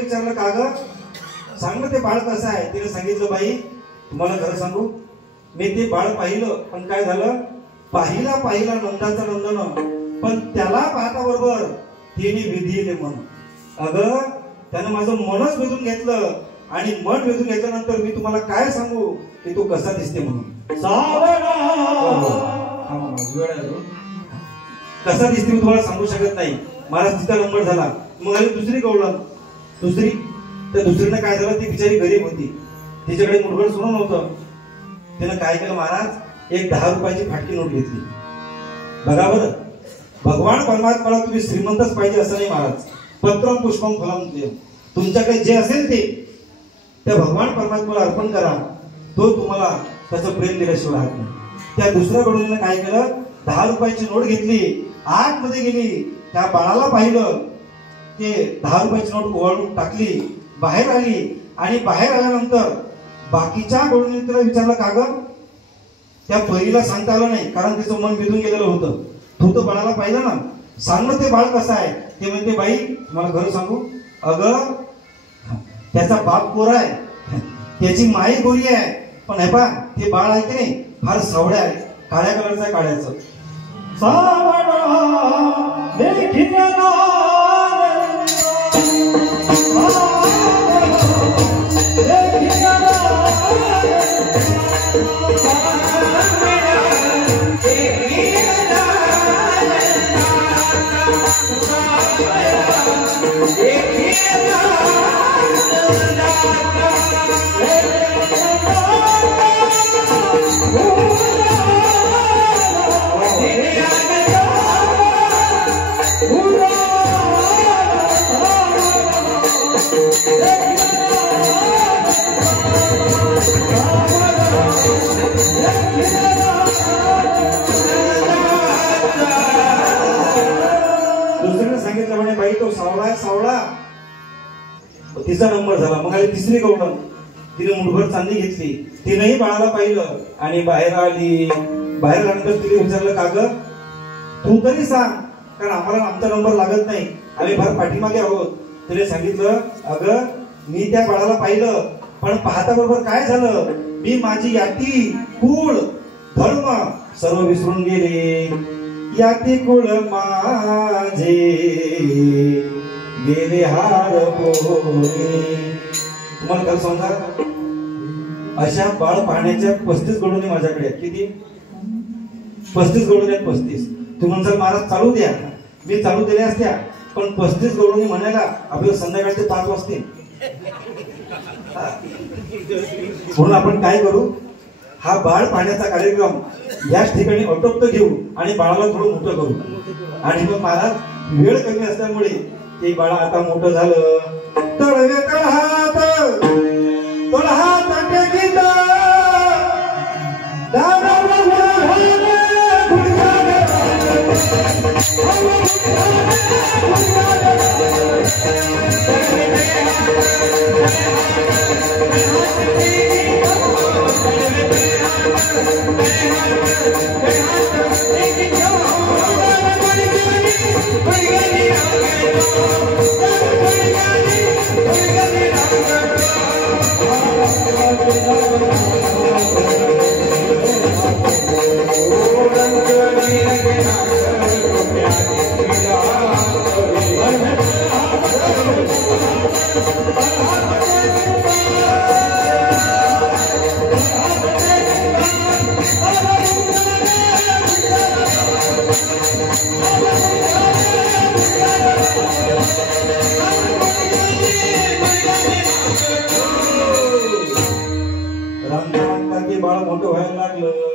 विचारलं का ग सांग ते बाळ कसं आहे. तिने सांगितलं बाई तुम्हाला खरं सांगू मी ते बाळ पाहिलं पण काय झालं पाहिला नंदाचं नंदन पण त्याला पाहता बरोबर तिने विधीले मन अगं त्यानं माझं मनच वेधून घेतलं आणि मन वेधून घेतल्यानंतर मी तुम्हाला काय सांगू की तू कसा दिसते म्हणून कसा दिसते मी तुम्हाला सांगू शकत नाही. महाराज तिचा नंबर झाला मग आली दुसरी गवळण त्या दुसरीनं काय झालं ती बिचारी गरीब होती तिच्याकडे मुरगड सोडून नव्हतं. तिनं काय केलं महाराज एक 10 रुपयाची फाटकी नोट घेतली. बघा बरं भगवान परमात्म्याला तुम्ही श्रीमंतच पाहिजे असं नाही महाराज. पत्रम पुष्पम फलम तुमच्याकडे जे असेल ते त्या भगवान परमात्म्याला अर्पण करा तो तुम्हाला त्याचं प्रेम दिल्याशिवाय राहत नाही. त्या दुसऱ्या गडूने काय केलं 10 रुपयाची नोट घेतली आतमध्ये गेली त्या बाळाला पाहिलं ते 10 रुपयाची नोट ओवाळून टाकली बाहेर आली आणि बाहेर आल्यानंतर बाकीच्या गडूने तिला विचारलं का ग त्या पहिलीला सांगता आलं नाही कारण तिचं मन बिधून गेलेलं होतं. तू तर बाळाला पाहिलं ना सांग ते बाळ कसं आहे. ते म्हणते बाई तुम्हाला खरं सांगू अगं त्याचा बाप गोरा आहे त्याची माई गोरी आहे पण हे पा ते बाळ आहे की नाही फार सावड्या आहे काळ्या कलरचं आहे काळ्याचं. दुसरीने सांगितलं म्हणे बाई तो सावळा तिचा नंबर झाला. मग आली तिसरी गवळण तिने मुठभर चांदी घेतली तिनेही बाळाला पाहिलं आणि बाहेर आल्यानंतर तिने विचारलं का ग तू तरी सांग कारण आम्हाला आमचा नंबर लागत नाही आम्ही फार पाठीमागे आहोत. तिने सांगितलं अगं मी त्या बाळाला पाहिलं पण पाहता बरोबर काय झालं मी माझी याती कुळ धर्म सर्व विसरून गेले. याती कुळ माझे गेले हार पोरे. तुम्हाला खरं सांगा अशा बाळ पाहण्याच्या 35 गडूने माझ्याकडे आहेत. किती 35 गडूने आहेत 35. तुम्ही म्हणसाल महाराज चालू द्या मी चालू दिल्या असत्या पण 35 गडूने म्हणायला आपल्याला संध्याकाळचे 5 वाजते. म्हणून आपण काय करू हा बाळ पाहण्याचा कार्यक्रम याच ठिकाणी अटोप्त घेऊ आणि बाळाला थोडं मोठं करू. आणि मग महाराज वेळ कमी असल्यामुळे ते बाळ आता मोठं झालं. तळवे तळहात टेकीत Oh, रंगता की बाळ मोठं व्हायला लागलं.